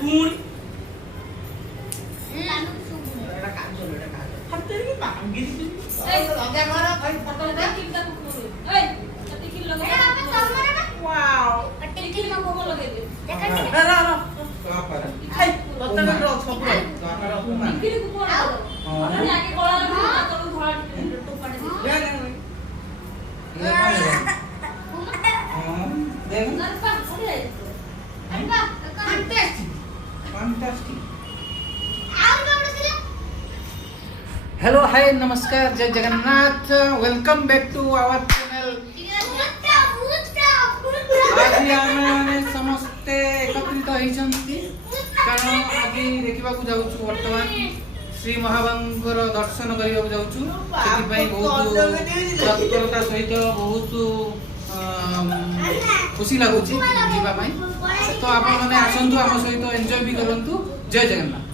ପୁଣି କାନକୁ ଶୁଭୁନି। ଏଟା କାଜଲ ହାତରେ କି ଭାଙ୍ଗି ଏଇ ଲଗା ଘର ଭାଇ ଫଟୋ ଉଠା କିଟା କୁକୁର ଏଇ ଟିକିଲି ଲଗା ଏଟା ଆମେ ତମର ନା ୱାଓ ଟିକିଲି ମୋ କୁକୁର ଲଗେଇ ଦେ ଦେଖା ର କାପାରେ ହାଇ ତତେ ର ସବୁ କାପାରେ ଟିକିଲି କୁକୁର ଲଗା ମାନେ ଆগে କଳା ଲଗା ତଳୁ ଧଳା ଟିକିଲି ଟୋପାଟେ ଦେ देख ନରପା କୋଡେ ଆଣିବା ଫାଣ୍ଟାଷ୍ଟିକ फैंटास्टिक ଆଉ କୋଉଠି ଥିଲା हेलो हाय नमस्कार जय Jagannath welcome back to our channel आज आमे समस्ते एकत्रित होइछंती कारण आज देखिबा को जाउछु वर्तमान श्री महाबांगर दर्शन करिबा को जाउछु सेति पई बहुत तत्परता सहित बहुत खुशी लागुची जीवा पई तो आपण माने आसंतु हम सहित एन्जॉय भी करंतु जय जगन्नाथ।